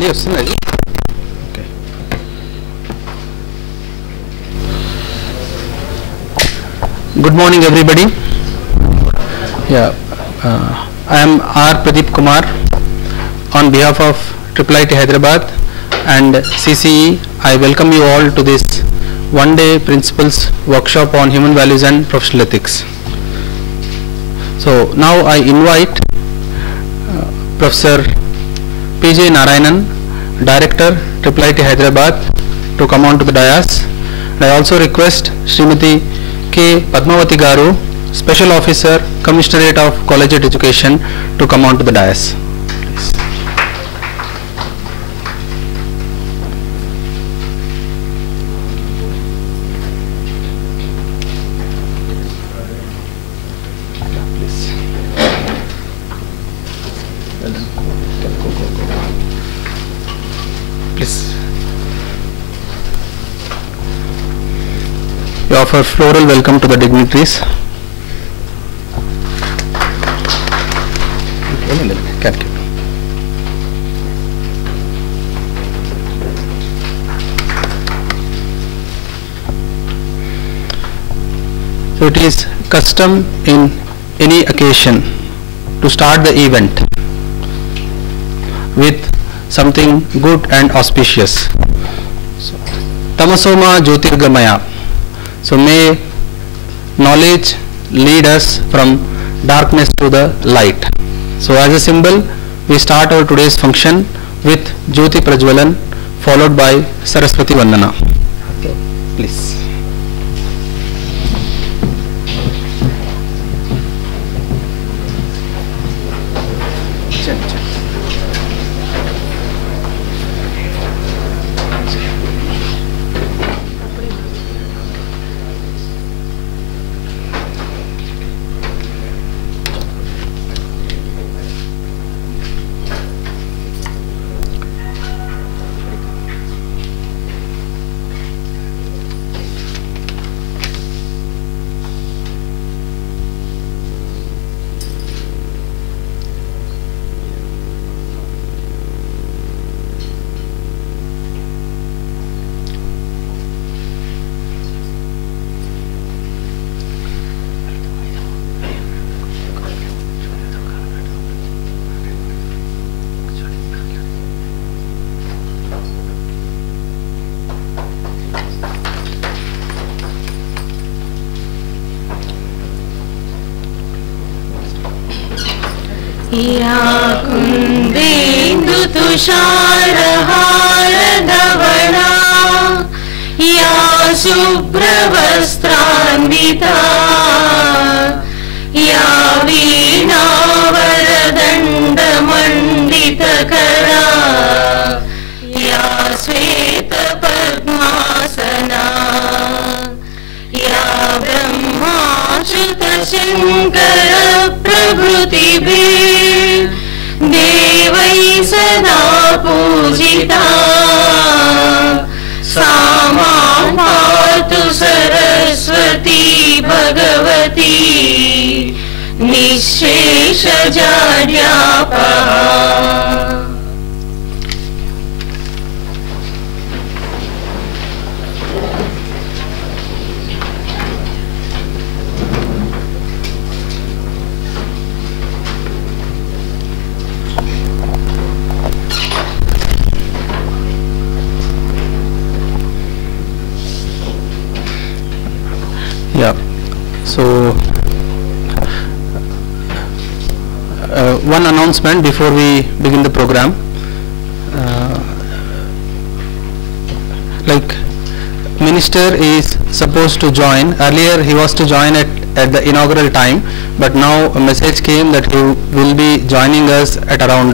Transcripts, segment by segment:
మళ్ళీ వస్తున్నది. Okay. Good morning everybody. I am R. Pradeep Kumar on behalf of IIIT Hyderabad and CCE. I welcome you all to this one-day principles workshop on human values and professional ethics. So now I invite Professor P.J. Narayanan, Director, IIIT Hyderabad, to come on to the dais. And I also request Srimati K. Padmavati Garu, Special Officer, Commissionerate of Collegiate Education, to come on to the dais. Please. We offer floral welcome to the dignitaries. So it is custom in any occasion to start the event with something good and auspicious. So, Tamasoma Jyotirgamaya. So may knowledge lead us from darkness to the light. So as a symbol, we start our today's function with Jyoti Prajwalan, followed by Saraswati Vandana. Okay, please. या कुन्देन्दु तुषारहार धवला या शुभ्रवस्त्रान्विता या वीणावरदण्डमण्डितकरा या श्वेतपद्मासना या ब्रह्माच्युतशङ्कर प्रभृतिभिः देवै सदा पूजिता सा मां पातु Saraswati Bhagwati निःशेषजाड्यापहा. Yeah. So one announcement before we begin the program. Like minister is supposed to join. Earlier he was to join at the inaugural time, but now a message came that he will be joining us at around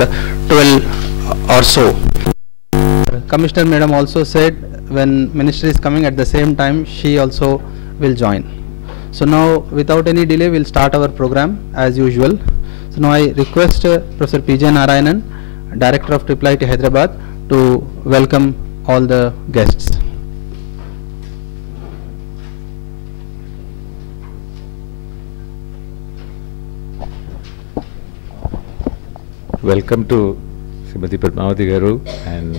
12 or so. Commissioner Madam also said when minister is coming at the same time, she also will join. So now without any delay we'll start our program as usual. So now I request Professor P.J. Narayanan, Director of IIIT Hyderabad, to welcome all the guests. Welcome to Srimati Padmavati Garu and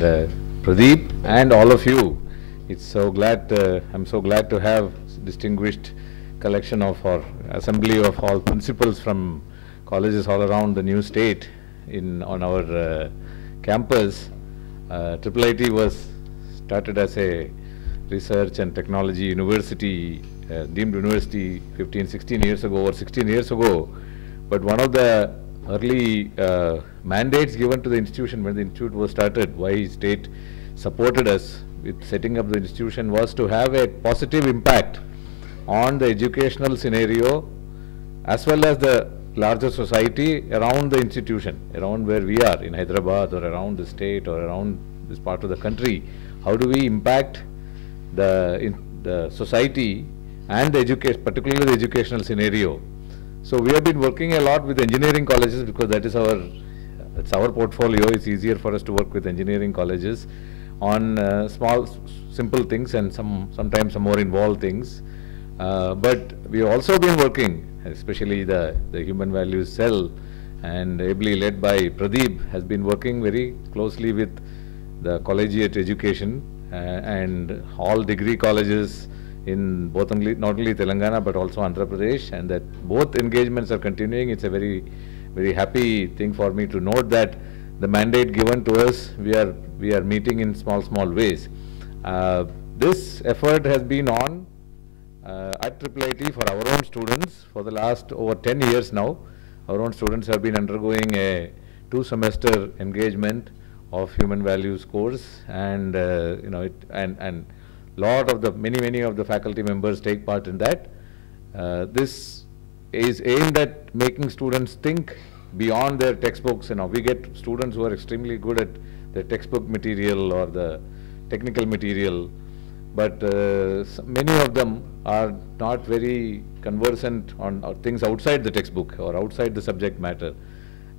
Pradeep and all of you. It's so glad, I'm so glad to have distinguished collection of our assembly of all principals from colleges all around the new state on our campus. IIIT was started as a research and technology university, deemed university 16 years ago or 16 years ago. But one of the early mandates given to the institution when the institute was started, why state supported us with setting up the institution, was to have a positive impact on the educational scenario as well as the larger society around the institution, around where we are in Hyderabad or around the state or around this part of the country. How do we impact the society and the education, particularly the educational scenario? So we have been working a lot with engineering colleges because that's our portfolio. It's easier for us to work with engineering colleges on small, simple things and sometimes some more involved things. But we have also been working, especially the human values cell, and ably led by Pradeep, has been working very closely with the collegiate education and all degree colleges in both not only Telangana but also Andhra Pradesh, and that both engagements are continuing. It's a very, very happy thing for me to note that the mandate given to us, we are meeting in small ways. This effort has been on at IIIT for our own students for the last over 10 years now. Our own students have been undergoing a 2-semester engagement of human values course, and and many of the faculty members take part in that. This is aimed at making students think beyond their textbooks. We get students who are extremely good at the textbook material or the technical material, but many of them are not very conversant on things outside the textbook or outside the subject matter,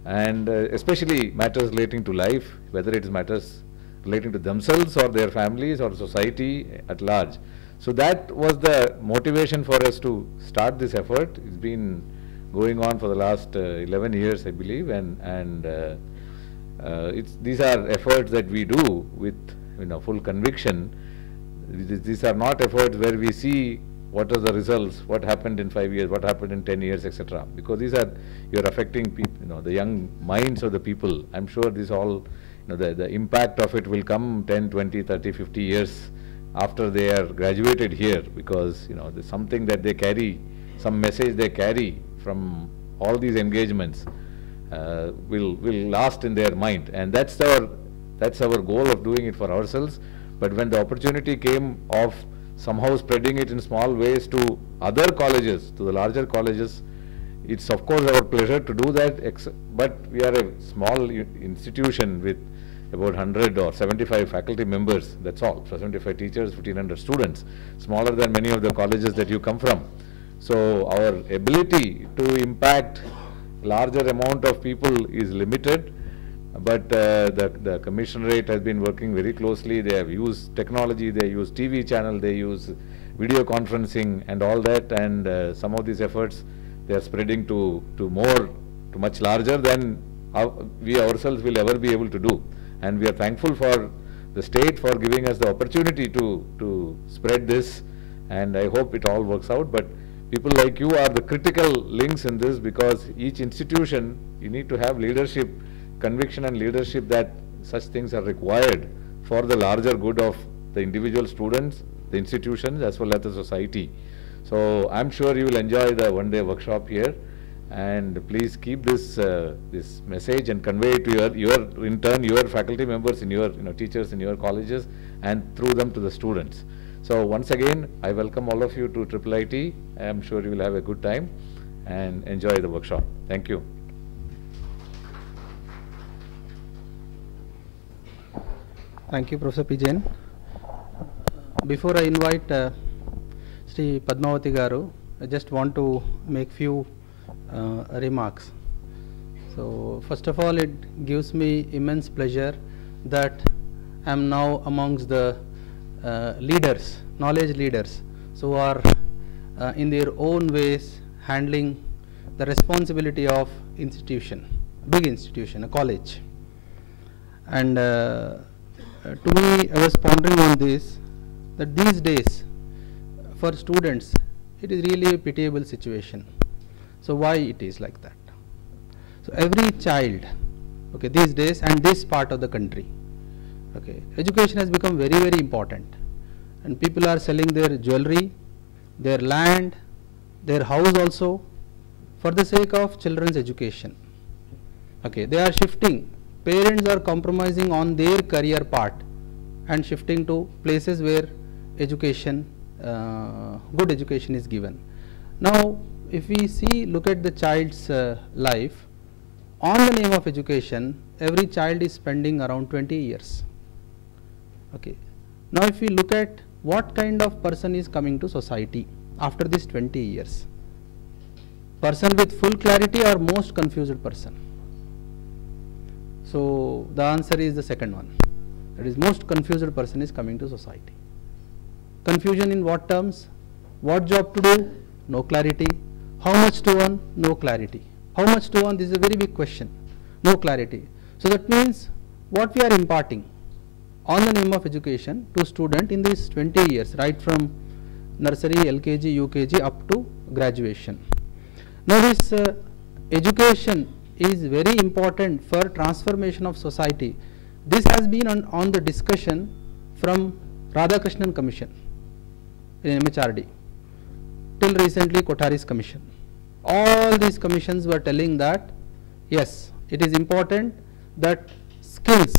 and especially matters relating to life, whether it is matters relating to themselves or their families or society at large. So that was the motivation for us to start this effort. It's been going on for the last 11 years, I believe, and these are efforts that we do with full conviction. These are not efforts where we see what are the results, what happened in 5 years, what happened in 10 years, etc. Because you're affecting people, the young minds of the people. I'm sure this all, the impact of it will come 10, 20, 30, 50 years after they are graduated here, because there's something that they carry, some message they carry from all these engagements will last in their mind, and that's our goal of doing it for ourselves. But when the opportunity came of somehow spreading it in small ways to other colleges, to the larger colleges, it's of course our pleasure to do that, but we are a small institution with about 100 or 75 faculty members, that's all, so 75 teachers, 1,500 students, smaller than many of the colleges that you come from. So our ability to impact larger amount of people is limited, but the commissionerate has been working very closely. They have used technology, they use TV channel, they use video conferencing and all that, and some of these efforts they are spreading to much larger than we ourselves will ever be able to do. And we are thankful for the state for giving us the opportunity to spread this, and I hope it all works out. But people like you are the critical links in this, because each institution, you need to have leadership, conviction and leadership that such things are required for the larger good of the individual students, the institutions, as well as the society. So I'm sure you will enjoy the one-day workshop here, and please keep this this message and convey it to your faculty members in your teachers in your colleges, and through them to the students. So once again, I welcome all of you to IIIT. I am sure you will have a good time and enjoy the workshop. Thank you. Thank you, Professor P. Jain. Before I invite Sri Padmavati Garu, I just want to make few remarks. So first of all, it gives me immense pleasure that I am now amongst the leaders, knowledge leaders, who are in their own ways handling the responsibility of institution, big institution, a college. And to me, I was pondering on this, that these days for students it is really a pitiable situation. So why it is like that? So every child, okay, these days and this part of the country, okay, education has become very, very important, and people are selling their jewelry, their land, their house also for the sake of children's education. Okay, they are shifting, parents are compromising on their career part and shifting to places where education, good education is given. Now if we see, look at the child's life, on the name of education every child is spending around 20 years. Okay. Now if we look at what kind of person is coming to society after this 20 years, person with full clarity or most confused person? So the answer is the second one, that is most confused person is coming to society. Confusion in what terms? What job to do? No clarity. How much to earn? No clarity. How much to earn? This is a very big question. No clarity. So that means what we are imparting on the name of education to student in these 20 years, right from nursery, LKG, UKG up to graduation. Now this education is very important for transformation of society. This has been on the discussion from Radhakrishnan Commission in MHRD till recently Kothari's Commission. All these commissions were telling that yes, it is important that skills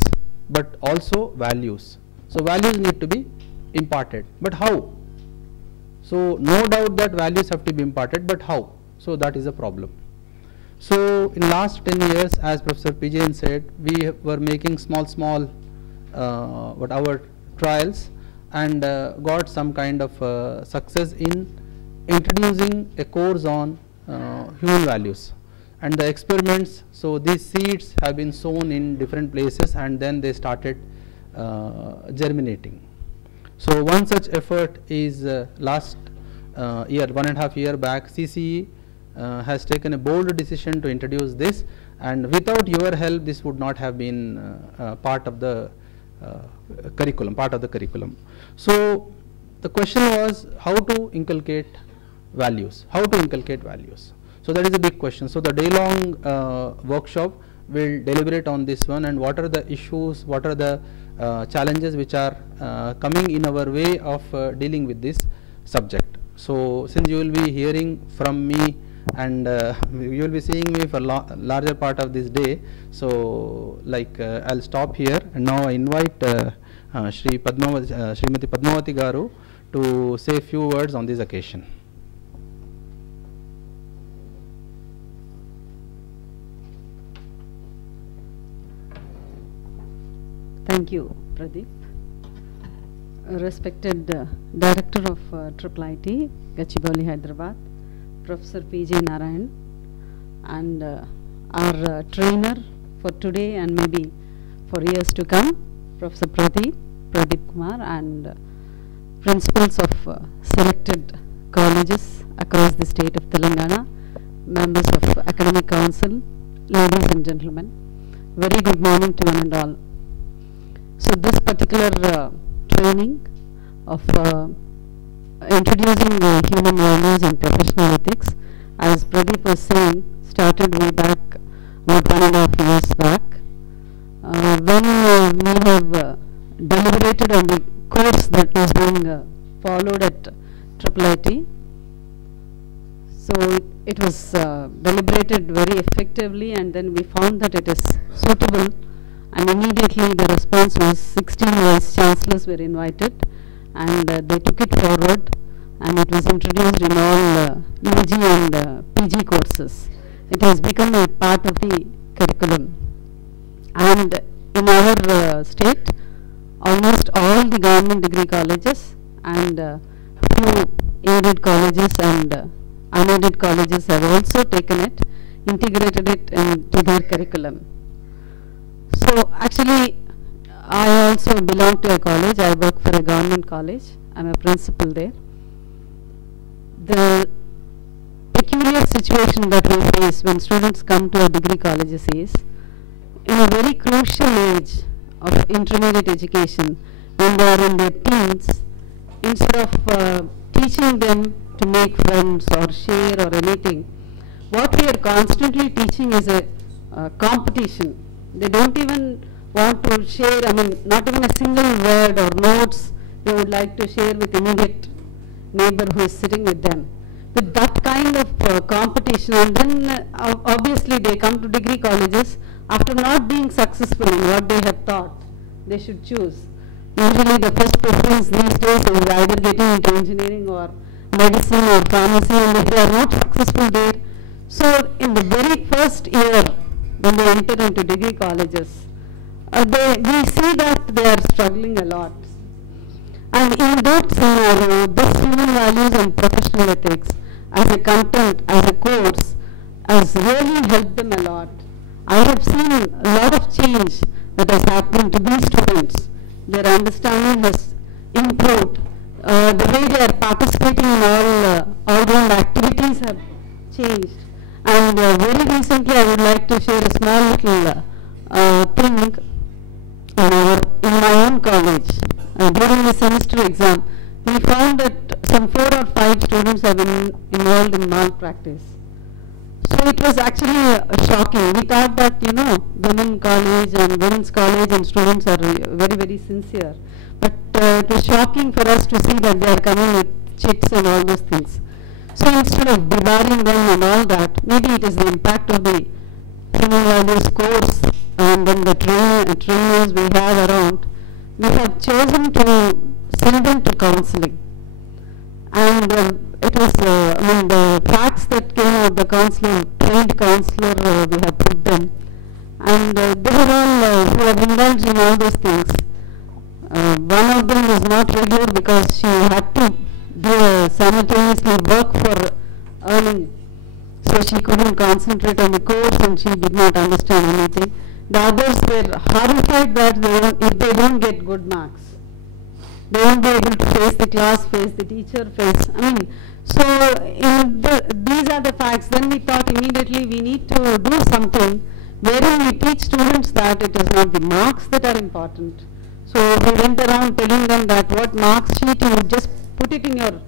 but also values. So values need to be imparted, but how? So no doubt that values have to be imparted, but how? So that is a problem. So in last 10 years, as Professor P. Jain said, we were making small our trials and got some kind of success in introducing a course on human values and the experiments. So these seeds have been sown in different places and then they started germinating. So one such effort is last year, 1.5 years back, CCE has taken a bold decision to introduce this, and without your help this would not have been part of the curriculum. So the question was how to inculcate values, So that is a big question. So the day-long workshop will deliberate on this one, and what are the issues, what are the challenges which are coming in our way of dealing with this subject. So since you will be hearing from me and you will be seeing me for larger part of this day, so like I'll stop here, and now I invite Srimati Padmavati Garu to say a few words on this occasion. Thank you, Pradeep. Respected Director of IIIT, Gachibowli, Hyderabad, Professor P. J. Narayan, and our trainer for today and maybe for years to come, Professor Pradeep Kumar, and principals of selected colleges across the state of Telangana, members of Academic Council, ladies and gentlemen, very good morning to one and all. So this particular training of introducing human values and professional ethics, as Pradeep was saying, started way back about 1.5 years back. When we have deliberated on the course that was being followed at IIIT, so it was deliberated very effectively, and then we found that it is suitable, and immediately the response was 16 vice chancellors were invited, and they took it forward, and it was introduced in all UG and PG courses. It has become a part of the curriculum, and in our state almost all the government degree colleges and few aided colleges and unaided colleges have also taken it, integrated it into their curriculum. So actually I also belong to a college. I work for a government college. I'm a principal there. The peculiar situation that we face when students come to our degree colleges is, in a very crucial age of intermediate education, when they are in their teens, instead of teaching them to make friends or share or anything, what we are constantly teaching is a competition. They don't even want to share, I mean, not even a single word or notes they would like to share with immediate neighbor who is sitting with them. With that kind of competition, and then obviously they come to degree colleges after not being successful in what they have thought they should choose. Usually the first preference these days is either getting into engineering or medicine or pharmacy, and if they are not successful there, so in the very first year when they enter into degree colleges, we see that they are struggling a lot. And in that scenario, this human values and professional ethics as a content, as a course, has really helped them a lot. I have seen a lot of change that has happened to these students. Their understanding has improved. The way they are participating in all round activities have changed. And very recently I would like to share a small little thing in my own college. During the semester exam, we found that some 4 or 5 students have been involved in malpractice. So it was actually shocking. We thought that, you know, women college and women's college and students are very, very sincere. But it was shocking for us to see that they are coming with chits and all those things. So instead of debarring them and all that, maybe it is the impact of the human values course and then the trainers we have around. We have chosen to send them to counseling. And it was, I mean, the facts that came out, the counselor, trained counselor, we have put them. And they were all who have indulged in all those things. One of them was not regular because she had to do simultaneously work for earning. So she couldn't concentrate on the course and she did not understand anything. The others were horrified that if they don't get good marks, they won't be able to face the class, face the teacher, face, I mean, so these are the facts. Then we thought immediately we need to do something wherein we teach students that it is not the marks that are important. So we went around telling them that what marks sheet you just put it in your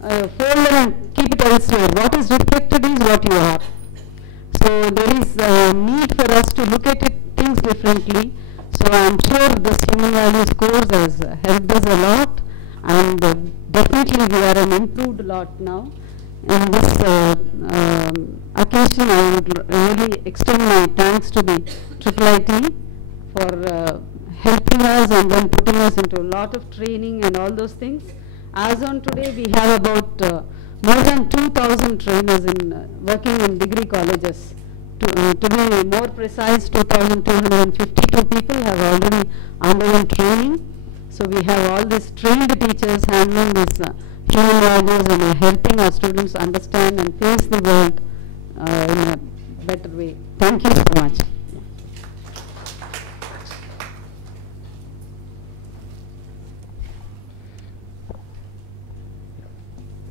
folder and keep it elsewhere. What is reflected is what you are. So there is a need for us to look at things differently. So I am sure this human values course has helped us a lot, and definitely we are an improved lot now. In this occasion, I would really extend my thanks to the IIIT for helping us and then putting us into a lot of training and all those things. As on today, we have about more than 2,000 trainers working in degree colleges. To be more precise, 2,252 people have already undergone training. So we have all these trained teachers handling these human values and helping our students understand and face the world in a better way. Thank you so much.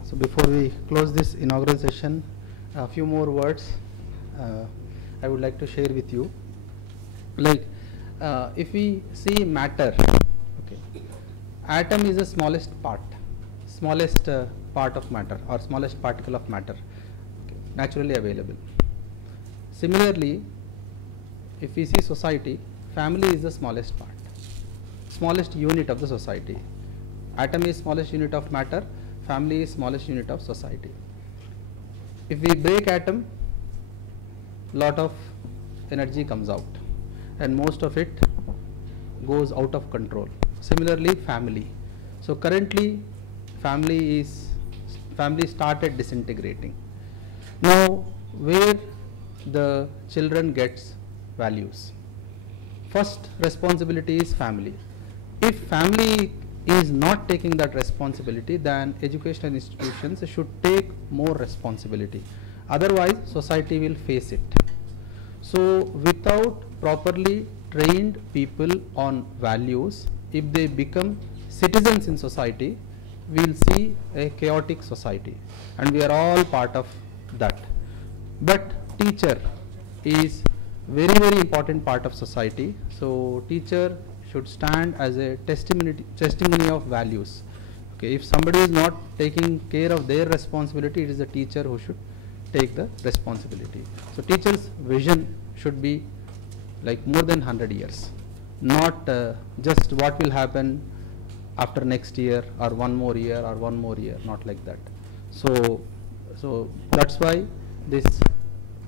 So before we close this inaugural session, a few more words I would like to share with you. Like if we see matter, okay, atom is the smallest part of matter, or smallest particle of matter, okay, naturally available. Similarly, if we see society, family is the smallest part, smallest unit of the society. Atom is smallest unit of matter, family is smallest unit of society. If we break atom, lot of energy comes out and most of it goes out of control. Similarly, family. So currently family started disintegrating. Now where the children gets values? First responsibility is family. If family is not taking that responsibility, then educational institutions should take more responsibility. Otherwise, society will face it. So, without properly trained people on values, if they become citizens in society, we will see a chaotic society, and we are all part of that. But teacher is very, very important part of society. So, teacher should stand as a testimony of values. Okay, if somebody is not taking care of their responsibility, it is the teacher who should take the responsibility. So teacher's vision should be like more than 100 years, not just what will happen after next year or one more year or one more year, not like that. So that's why this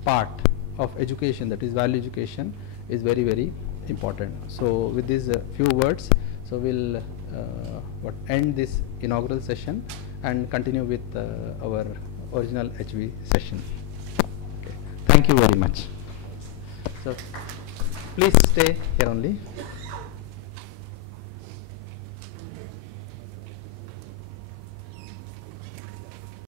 part of education, that is value education, is very, very important. So with these few words, so we'll end this inaugural session and continue with our original HV session. Okay. Thank you very much. So please stay here only.